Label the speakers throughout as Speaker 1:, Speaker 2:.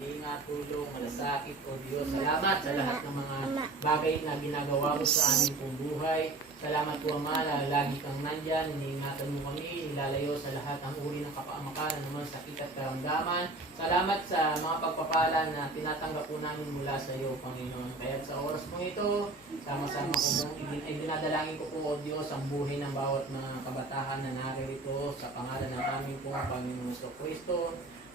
Speaker 1: Ingat, tulong, malasakit o Diyos. Salamat sa lahat ng mga bagay na ginagawa mo sa aming pong buhay. Salamat po Ama na lagi kang nandyan, iniingatan mo kami, ilalayo sa lahat ng uri ng kapaamakan, naman sakit at karamdaman. Salamat sa mga pagpapala na tinatanggap po namin mula sa iyo, Panginoon. Kaya sa oras mo ito, sama-sama ko mong dinadalangin ko po, O Diyos, ang buhay ng bawat mga kabataan na naririto sa pangalan ng aming pong Panginoon Hesus Kristo.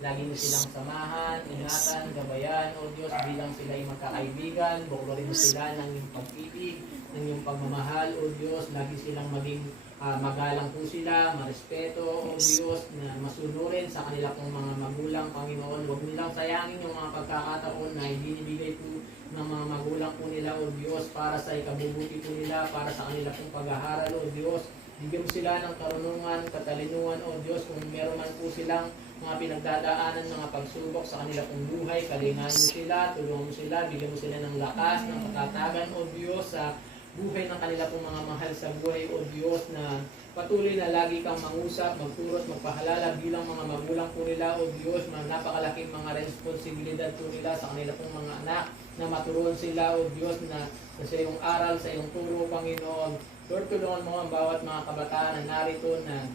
Speaker 1: Lagi mo silang samahan, ingatan, gabayan, O Diyos, bilang sila ay magkakaibigan, buklarin mo sila ng iyong pag-ibig, ng iyong pagmamahal, O Diyos, lagi silang maging ah, magalang po sila, marespeto, O Diyos, na masunurin sa kanila pong mga magulang, Panginoon. Huwag nilang sayangin yung mga pagkakataon na ibinibigay po ng mga magulang po nila, O Diyos, para sa ikabubuti po nila, para sa kanila pong pag-aaral, O Diyos. Bigyan mo sila ng karunungan, katalinuhan, O Diyos, kung meron man po silang mga pinagdadaanan, mga pagsubok sa kanila pong buhay, kalingan mo sila, tulungan mo sila, bigyan mo sila ng lakas, ng katatagan, O Diyos, sa buhay ng kanila pong mga mahal sa buhay, O Diyos, na patuloy na lagi kang mangusap, magturo at magpahalala bilang mga magulang po nila, O Diyos, mga napakalaking mga responsibilidad po nila sa kanila pong mga anak, na maturuan sila, O Diyos, na sa iyong aral, sa iyong turo, Panginoon. Lord, tulungan mo ang bawat mga kabataan na narito na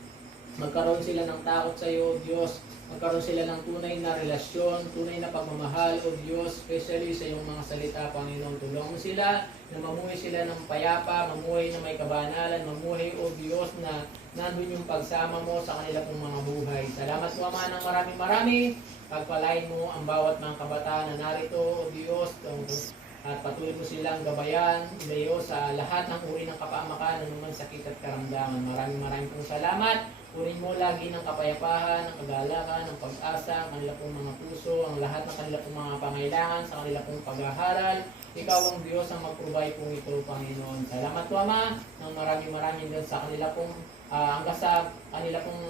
Speaker 1: magkaroon sila ng takot sa iyo, O Diyos. Magkaroon sila ng tunay na relasyon, tunay na pagmamahal, O Diyos, especially sa iyong mga salita, Panginoon. Tulungan mo sila na mamuhay sila ng payapa, mamuhay na may kabanalan, mamuhay, O Diyos, na nandun yung pagsama mo sa kanila pong mga buhay. Salamat po, Ama, ng maraming marami. Pagpalain mo ang bawat mga kabataan na narito, O Diyos, at patuloy mo silang gabayan, ilayo sa lahat ng uri ng kapamakan, anuman sakit at karamdaman. Maraming maraming pong salamat. Purin mo lagi ng kapayapaan, ng kagalakan, ng pag-asa, ang kanila pong mga puso, ang lahat ng kanila pong mga pangailangan, sa kanila pong pag-aaral. Ikaw ang Diyos ang mag-provide pong ito, Panginoon. Salamat po, Ama, ng maraming maraming din sa kanila pong, ah, hanggang sa kanila pong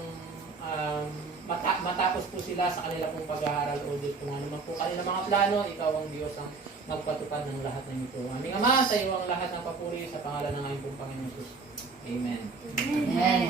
Speaker 1: um, mata- matapos po sila sa kanila pong pag-aaral o Diyos kung ano man po kanila mga plano, ikaw ang Diyos ang magpatupad ng lahat ng ito. Aming Ama, sa iyo ang lahat ng papuri sa pangalan ng aming pong Panginoon. Amen.
Speaker 2: Amen.
Speaker 1: Palakpakan